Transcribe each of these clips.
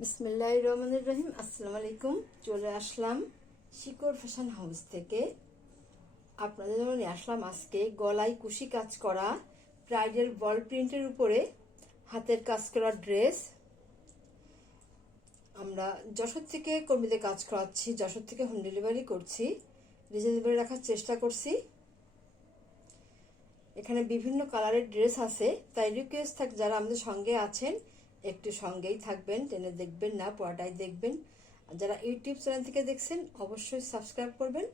বিসমিল্লাহির রহমানির রহিম। আসসালামু আলাইকুম। চলে আসলাম শিকড় ফ্যাশন হাউস থেকে। আপনাদের জন্য নিয়ে আসলাম আজকে গলায় কুশি কাজ করা ব্রাইডাল বল প্রিন্টের উপরে হাতের কাজ করা ড্রেস। আমরা যশোর থেকে কর্মীদের কাজ করাচ্ছি, যশোর থেকে হোম ডেলিভারি করছি, রিজনেবল রাখার চেষ্টা করছি। এখানে বিভিন্ন কালারের ড্রেস আছে, তাই রিকোয়েস্ট থাক যারা আমাদের সঙ্গে আছেন একটু সঙ্গেই থাকবেন, টেনে দেখবেন না, পড়াটাই দেখবেন। যারা ইউটিউব চ্যানেল থেকে দেখছেন অবশ্যই সাবস্ক্রাইব করবেন,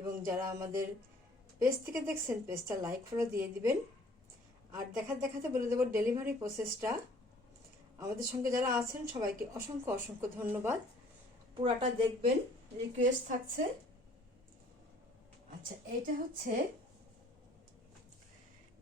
এবং যারা আমাদের পেজ থেকে দেখছেন পেজটা লাইক ফলো দিয়ে দিবেন। আর দেখাতে বলে দেবো ডেলিভারি প্রসেসটা। আমাদের সঙ্গে যারা আছেন সবাইকে অসংখ্য অসংখ্য ধন্যবাদ। পুরাটা দেখবেন, রিকোয়েস্ট থাকছে। আচ্ছা,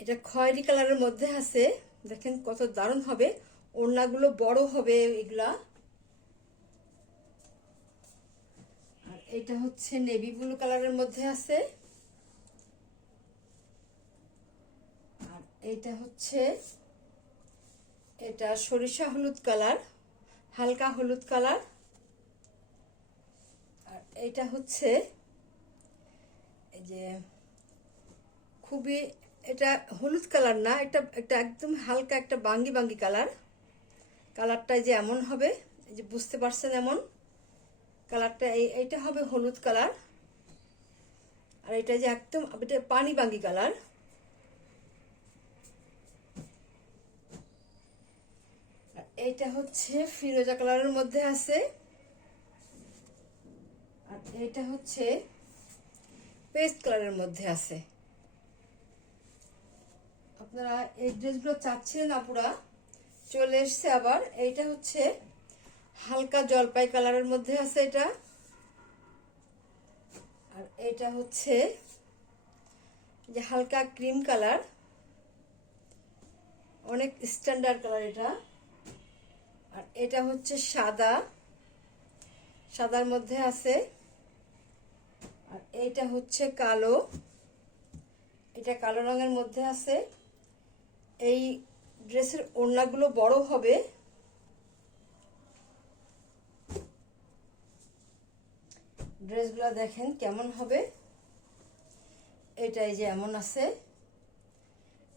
এটা খয়েরি কালারের মধ্যে আছে, দেখেন কত দারুণ হবে। ওড়নাগুলো বড় হবে এগুলা। আর এটা হচ্ছে নেভি ব্লু কালারের মধ্যে আছে। আর এটা সরিষা হলুদ কালার, হালকা হলুদ কালার। আর এটা হচ্ছে এই যে খুবই, এটা হলুদ কালার না, এটা একদম হালকা একটা বাঙ্গি বাঙ্গি কালার। কালারটা যে এমন হবে, এই যে বুঝতে পারছেন, এমন কালারটা এইটা হবে হলুদ কালার। আর এটা যে একদম এটা পানি বাঙ্গি কালার। আর এইটা হচ্ছে ফিরোজা কালারের মধ্যে আছে। আর এটা হচ্ছে পেস্ট কালারের মধ্যে আছে। আপনারা এই ড্রেসগুলো চাচ্ছিলেন আপুরা, চলে এসছে আবার। এইটা হচ্ছে হালকা জলপাই কালারের মধ্যে আছে এটা। আর এটা হচ্ছে যে হালকা ক্রিম কালার, অনেক স্ট্যান্ডার্ড কালার এটা। আর এটা হচ্ছে সাদার মধ্যে আছে। আর এইটা হচ্ছে কালো, এটা কালো রঙের মধ্যে আছে। এই ড্রেসের ওড়নাগুলো বড় হবে। ড্রেসগুলো দেখেন কেমন হবে। এটাই যে এমন আছে,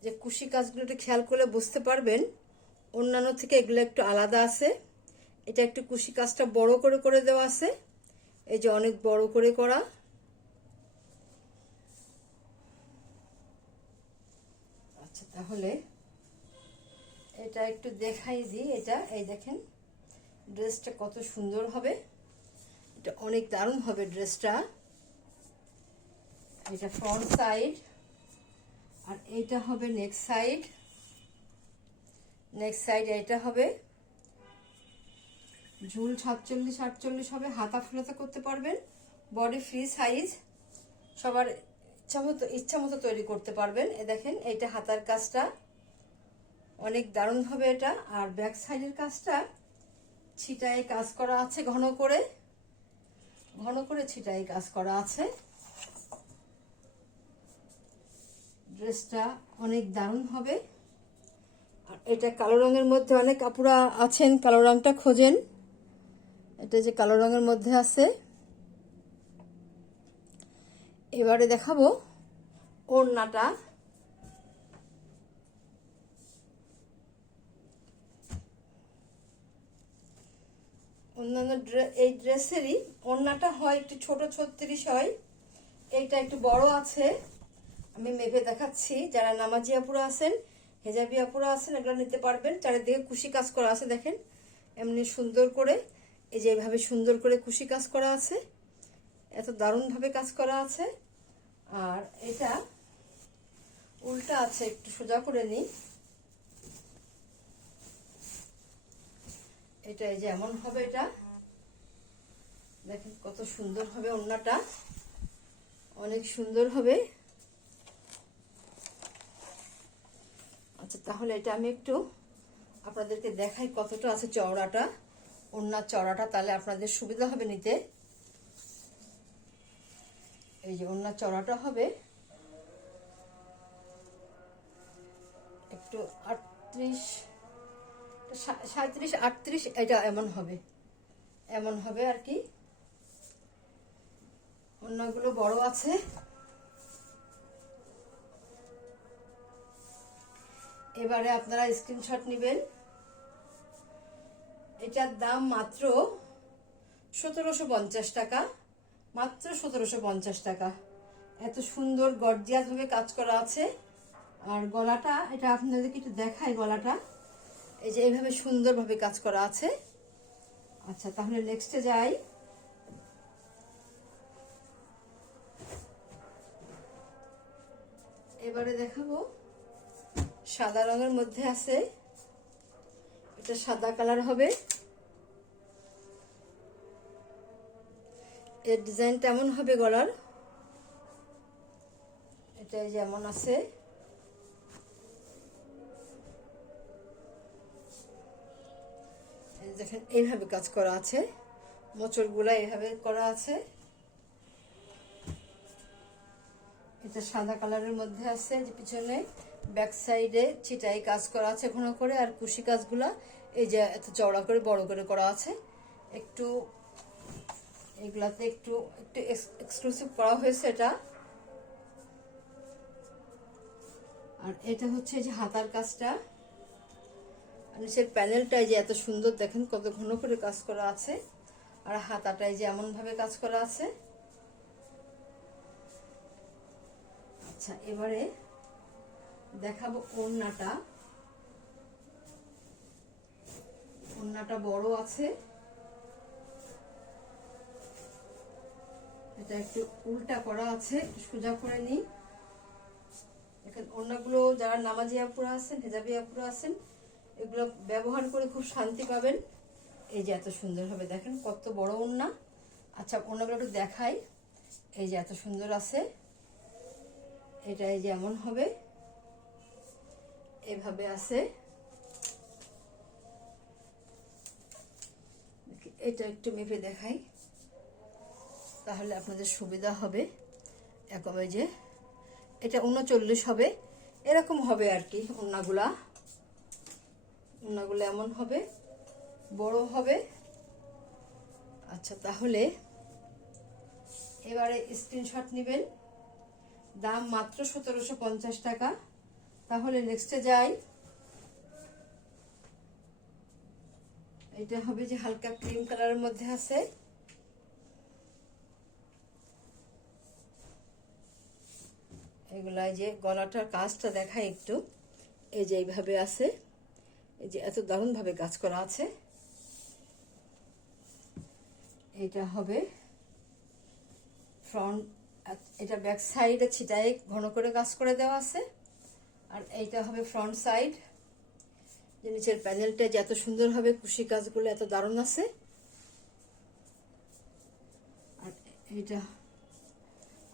যে কুশি কাজগুলো একটু খেয়াল করলে বুঝতে পারবেন অন্যান্য থেকে এগুলো একটু আলাদা আছে। এটা একটু কুশি কাজটা বড় করে করে দেওয়া আছে, এই যে অনেক বড় করে করা। আচ্ছা, তাহলে এটা একটু দেখাই দিই। এই দেখেন ড্রেসটা কত সুন্দর হবে, এটা অনেক দারুণ হবে ড্রেসটা। এটা ফ্রন্ট সাইড, আর এইটা হবে নেক্সট সাইড। এটা হবে ঝুল 47-48 হবে, হাতা ফুলাতা করতে পারবেন, বডি ফ্রি সাইজ, সবার ইচ্ছা মতো তৈরি করতে পারবেন। এ দেখেন এইটা হাতার কাজটা অনেক দারুণ হবে এটা। আর ব্যাক সাইডের কাজটা ছিটায় কাজ করা আছে, ঘন করে ছিটায় কাজ করা আছে। ড্রেসটা অনেক দারুণ হবে। আর এটা কালো রঙের মধ্যে অনেক আপুরা আছেন কালো রঙটা খোঁজেন, এটা যে কালো রঙের মধ্যে আছে। এবারে দেখাবো ওড়নাটা। অন্যান্য এই ড্রেসেরই ওড়নাটা হয় একটু ছোট 36 হয়, এইটা একটু বড় আছে। আমি মেপে দেখাচ্ছি। যারা নামাজি আপুরা আছেন, হেজাবি আপুরা আছেন, এগুলো নিতে পারবেন। চারিদিকে কুশি কাজ করা আছে, দেখেন এমনি সুন্দর করে, এই যে এইভাবে সুন্দর করে কুশি কাজ করা আছে, এত দারুণভাবে কাজ করা আছে। আর এটা উল্টা আছে, একটু সোজা করে নিই। এটা এই যে এমন হবে, এটা দেখেন কত সুন্দর হবে। ওড়নাটা অনেক সুন্দর হবে। আচ্ছা, তাহলে এটা আমি একটু আপনাদেরকে দেখাই কতটা আছে চওড়াটা, ওড়নার চওড়াটা, তাহলে আপনাদের সুবিধা হবে নিতে। এই যে ওড়নার চওড়াটা হবে একটু 38 37, 38 এটা এমন হবে আর কি। অন্যগুলো বড় আছে। এবারে আপনারা স্ক্রিনশট নেবেন। এটার দাম মাত্র 1750 টাকা, মাত্র 1750 টাকা। এত সুন্দর গর্জিয়াস ভাবে কাজ করা আছে। আর গলাটা, এটা আপনাদেরকে একটু দেখাই গলাটা, এই যে এইভাবে সুন্দরভাবে কাজ করা আছে। আচ্ছা, তাহলে নেক্সটে যাই। এবারে দেখাবো সাদা রঙের মধ্যে আছে। এটা সাদা কালার হবে। এর ডিজাইনটা এমন হবে গলার, এটা যেমন আছে। দেখেন এইভাবে কাজ করা আছে, মোচড়গুলা এইভাবে করা আছে। এটা সাদা কালারের মধ্যে আছে। যে পিছনে ব্যাক সাইডে ছিটাই কাজ করা আছে ঘন করে, আর কুশি কাজগুলা এই যে এত চওড়া করে বড় করে করা আছে। একটু এগুলাতে একটু একটু এক্সক্লুসিভ করা হয়েছে এটা। আর এটা হচ্ছে যে হাতার কাজটা, নিচের প্যানেলটাই যে এত সুন্দর, দেখেন কত ঘন করে কাজ করা আছে। আর হাতাটাই যে এমন ভাবে কাজ করা আছে। আচ্ছা, এবারে দেখাবো ওড়নাটা। ওড়নাটা বড় আছে। এটা একটু উল্টা করা আছে, একটু সোজা করে নিই। দেখেন ওড়নাগুলো যারা নামাজি আপুরা আছেন, হেজাবি আপুরা আছেন, এগুলো ব্যবহার করে খুব শান্তি পাবেন। এই যে এত সুন্দর হবে, দেখেন কত বড় ওড়না। আচ্ছা, ওড়নাগুলো একটু দেখাই। এই যে এত সুন্দর আছে। এটা এই যে এমন হবে, এভাবে আছে। এটা একটু মেপে দেখাই, তাহলে আপনাদের সুবিধা হবে। এরকম এই যে এটা 39 হবে, এরকম হবে আর কি। ওড়নাগুলো এমন হবে, বড় হবে। আচ্ছা, তাহলে এবারে স্ক্রিনশট নেবেন। দাম মাত্র 1750 টাকা। তাহলে নেক্সটে যাই। এটা হবে যে হালকা ক্রিম কালারের মধ্যে আছে। এগুলাই যে গলাটার কাজটা দেখাই একটু। এই যে এইভাবে আছে, এই যে এত দারুণ ভাবে কাজ করা আছে। এটা হবে ফ্রন্ট, এটা ব্যাক সাইডে ছিটাই ঘন করে কাজ করে দেওয়া আছে। আর এইটা হবে ফ্রন্ট সাইড, যে নিচের প্যানেলটা যে এত সুন্দর হবে, কুশি কাজগুলো এত দারুণ আছে।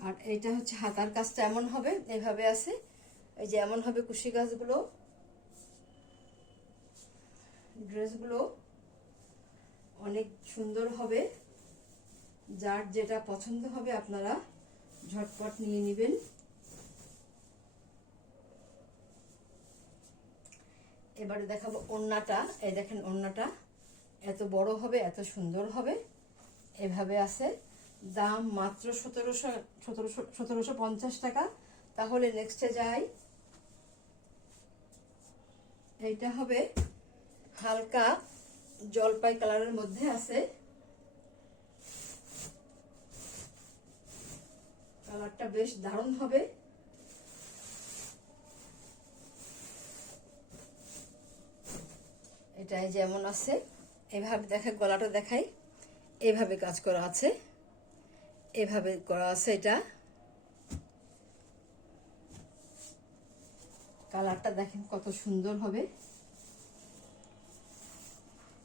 আর এইটা হচ্ছে হাতার কাজটা এমন হবে, এইভাবে আছে। এই যে এমন হবে কুশি কাজগুলো। ড্রেসগুলো অনেক সুন্দর হবে। যার যেটা পছন্দ হবে আপনারা ঝটপট নিয়ে নেবেন। এবারে দেখাবো ওড়নাটা। এই দেখেন ওড়নাটা এত বড় হবে, এত সুন্দর হবে। এভাবে আছে। দাম মাত্র 1750 টাকা। তাহলে নেক্সটে যাই। এইটা হবে হালকা জলপাই কালারের মধ্যে আছে। কালারটা বেশ দারুণ হবে। এটাই যেমন আছে, এভাবে দেখাই, গলাটা দেখাই। এইভাবে কাজ করা আছে, এভাবে করা আছে। এটা কালারটা দেখেন কত সুন্দর হবে।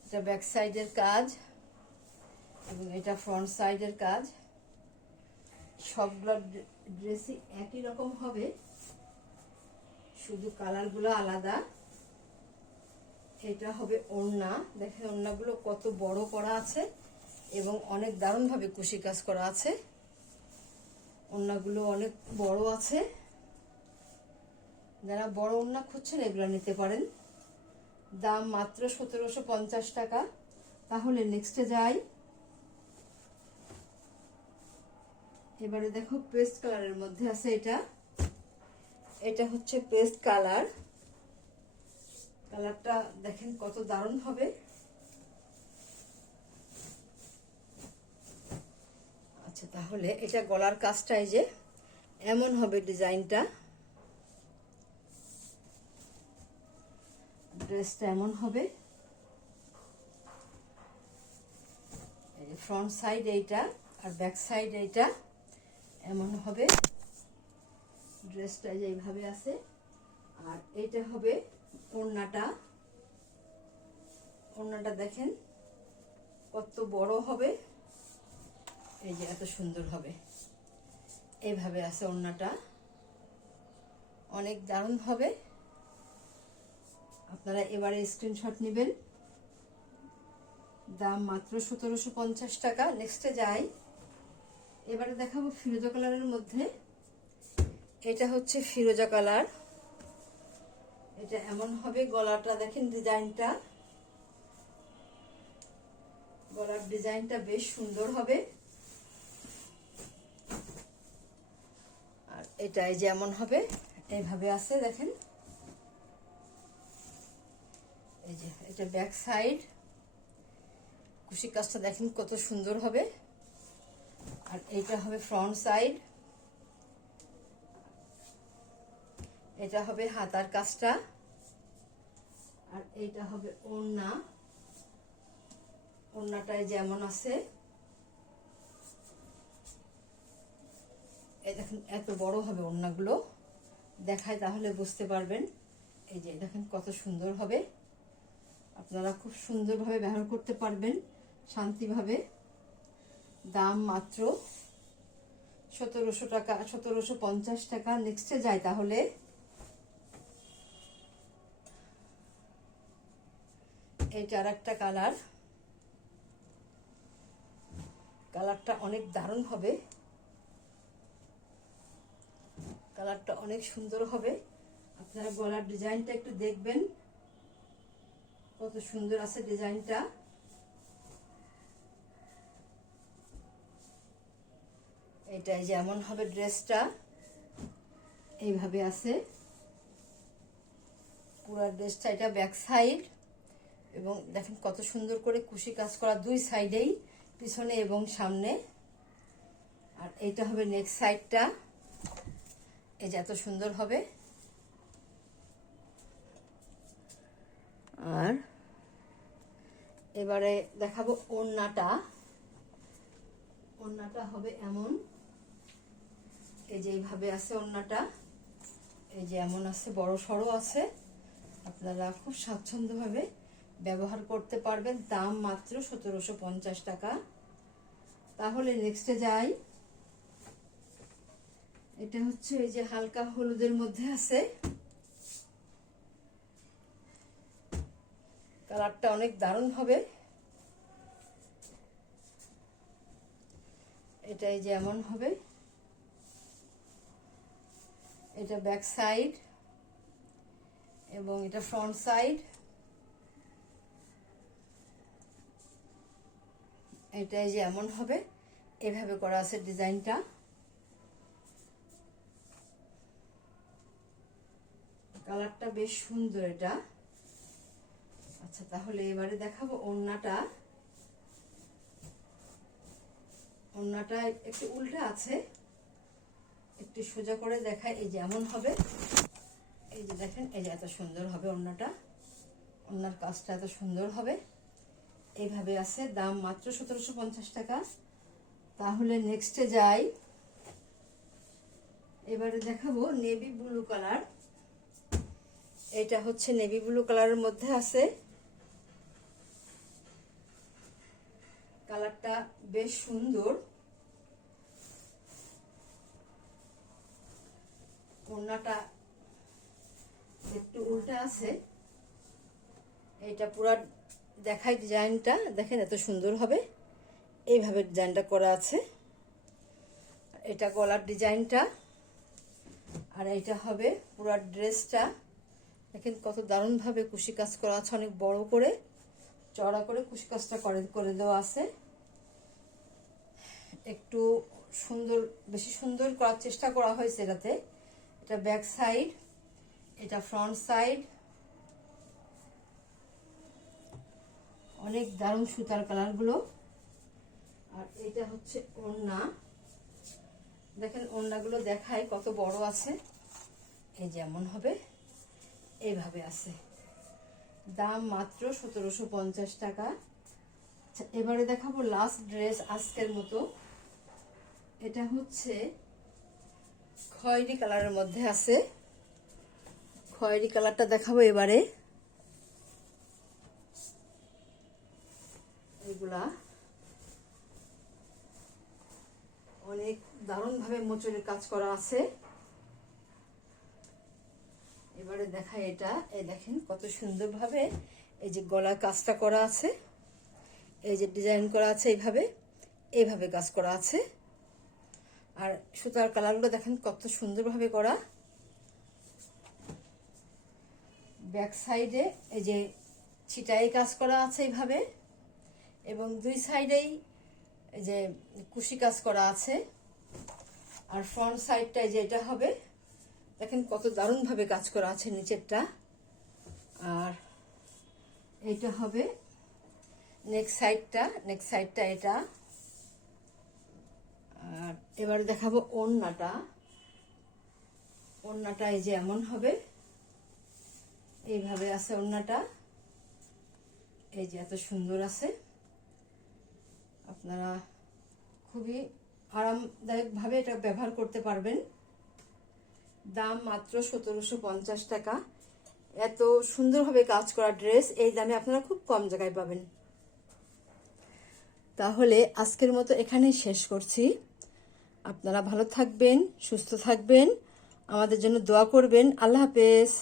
এটা ব্যাক সাইডের কাজ এবং এটা ফ্রন্ট সাইডের কাজ। সবগুলো ড্রেসই একই রকম হবে, শুধু কালারগুলো আলাদা। এটা হবে ওড়না। দেখেন ওড়নাগুলো কত বড় করা আছে এবং অনেক দারুণভাবে কুশি কাজ করা আছে। ওড়নাগুলো অনেক বড় আছে। যারা বড় ওড়না খুঁজছেন এগুলো নিতে পারেন। দাম মাত্র 1750 টাকা। তাহলে নেক্সটে যাই। এবারে দেখো পেস্ট কালারের মধ্যে আছে এটা। এটা হচ্ছে পেস্ট কালার। কালারটা দেখেন কত দারুণ হবে। আচ্ছা, তাহলে এটা গলার কাজটা এই যে এমন হবে ডিজাইনটা। ড্রেসটা এমন হবে। এই ফ্রন্ট সাইড এইটা আর ব্যাক সাইড এইটা এমন হবে। ড্রেসটা এইভাবে আছে। আর এইটা হবে ওড়নাটা। ওড়নাটা দেখেন কত বড় হবে। এই যে এত সুন্দর হবে। এইভাবে আছে ওড়নাটা, অনেক দারুণ হবে। আপনারা এবারে স্ক্রিনশট নেবেন। দাম মাত্র 1750 টাকা। নেক্সটে যাই। এবারে দেখাবো ফিরোজা কালারের মধ্যে। এটা হচ্ছে ফিরোজা কালার। এটা এমন হবে। গলাটা দেখেন ডিজাইনটা, গলার ডিজাইনটা বেশ সুন্দর হবে। আর এটাই যেমন হবে এইভাবে আছে দেখেন। এই যে এটা ব্যাক সাইড। কুশি কাজটা দেখেন কত সুন্দর হবে। আর এইটা হবে ফ্রন্ট সাইড। এটা হবে হাতার কাজটা। আর এইটা হবে ওড়না। ওড়নাটাই যেমন আছে। এই দেখেন এত বড় হবে ওড়নাগুলো। দেখায় তাহলে বুঝতে পারবেন। এই যে দেখেন কত সুন্দর হবে। আপনারা খুব সুন্দরভাবে ব্যবহার করতে পারবেন শান্তিভাবে। দাম মাত্র 1700 টাকা, 1750 টাকা। নেক্সটে যাই তাহলে। এইটা আর একটা কালার। কালারটা অনেক দারুণ হবে। কালারটা অনেক সুন্দর হবে। আপনারা গলার ডিজাইনটা একটু দেখবেন কত সুন্দর আছে ডিজাইনটা। এটাই যেমন হবে ড্রেসটা এইভাবে আছে। পুরো ড্রেসটা এটা ব্যাক সাইড। এবং দেখেন কত সুন্দর করে কুশি কাজ করা দুই সাইডেই, পিছনে এবং সামনে। আর এইটা হবে নেক্সট সাইডটা। এই যে এত সুন্দর হবে। আর এবারে দেখাবো ওড়নাটা। ওড়নাটা হবে এমন। এই যে এইভাবে আছে ওড়নাটা। এই যে এমন আছে, বড় সড়ো আছে। আপনারা খুব স্বাচ্ছন্দ্যভাবে ব্যবহার করতে পারবেন। দাম মাত্র 1750 টাকা। তাহলে নেক্সটে যাই। এটা হচ্ছে এই যে হালকা হলুদের মধ্যে আছে। কালারটা অনেক দারুণ হবে। এটাই যেমন হবে। এটা ব্যাক সাইড এবং এটা ফ্রন্ট সাইড। এটাই যেমন হবে। এভাবে করা আছে ডিজাইনটা। কালারটা বেশ সুন্দর এটা। আচ্ছা, তাহলে এবারে দেখাবো ওড়নাটা। ওড়নাটা একটু উল্টা আছে, একটু সোজা করে দেখায়। এই যেমন হবে। এই যে দেখেন, এই যে এত সুন্দর হবে ওড়নাটা। ওড়নার কাজটা এত সুন্দর হবে। এইভাবে আছে। দাম মাত্র 1750 টাকা। তাহলে নেক্সটে যাই। এবারে দেখাবো নেভি ব্লু কালার। এটা হচ্ছে নেভি ব্লু কালারের মধ্যে আছে। কালারটা বেশ সুন্দর। ওড়নাটা একটু উল্টা আছে। এটা পুরো দেখাই ডিজাইনটা দেখেন এত সুন্দর হবে। এইভাবে ডিজাইনটা করা আছে। এটা গলার ডিজাইনটা। আর এটা হবে পুরো ড্রেসটা দেখেন কত দারুণভাবে কুশি কাজ করা আছে, অনেক বড় করে চড়া করে কুশি কাজটা করে দেওয়া আছে। একটু সুন্দর, বেশি সুন্দর করার চেষ্টা করা হয়েছে এটাতে। এটা ব্যাক সাইড, এটা ফ্রন্ট সাইড। অনেক দারুণ সুতার কালারগুলো। আর এটা হচ্ছে ওড়না। দেখেন ওড়নাগুলো দেখায় কত বড় আছে। এই যেমন হবে এইভাবে আছে। দাম মাত্র 1750 টাকা। আচ্ছা, এবারে দেখাবো লাস্ট ড্রেস আজকের মতো। এটা হচ্ছে খয়েরি কালারের মধ্যে আছে। খয়েরি কালারটা দেখাবো এবারে। এগুলা অনেক দারুণভাবে মোচরের কাজ করা আছে। এবারে দেখাই এটা। এই দেখেন কত সুন্দরভাবে এই যে গলার কাজটা করা আছে, এই যে ডিজাইন করা আছে, এইভাবে কাজ করা আছে। আর সুতার কালারগুলো দেখেন কত সুন্দরভাবে করা। ব্যাক সাইডে এই যে ছিটাই কাজ করা আছে এইভাবে, এবং দুই সাইডেই এই যে কুশি কাজ করা আছে। আর ফ্রন্ট সাইডটা এই যে এটা হবে, দেখেন কত দারুণভাবে কাজ করা আছে নিচেরটা। আর এইটা হবে নেক্সট সাইডটা এটা। আর এবারে দেখাবো ওড়নাটা। এই যে এমন হবে, এইভাবে আছে ওড়নাটা। এই যে এত সুন্দর আছে। আপনারা খুবই আরামদায়ক ভাবে এটা ব্যবহার করতে পারবেন। দাম মাত্র 1750 টাকা। এত সুন্দরভাবে কাজ করা ড্রেস এই দামে আপনারা খুব কম জায়গায় পাবেন। তাহলে আজকের মতো এখানেই শেষ করছি। আপনারা ভালো থাকবেন, সুস্থ থাকবেন, আমাদের জন্য দোয়া করবেন। আল্লাহ হাফেজ।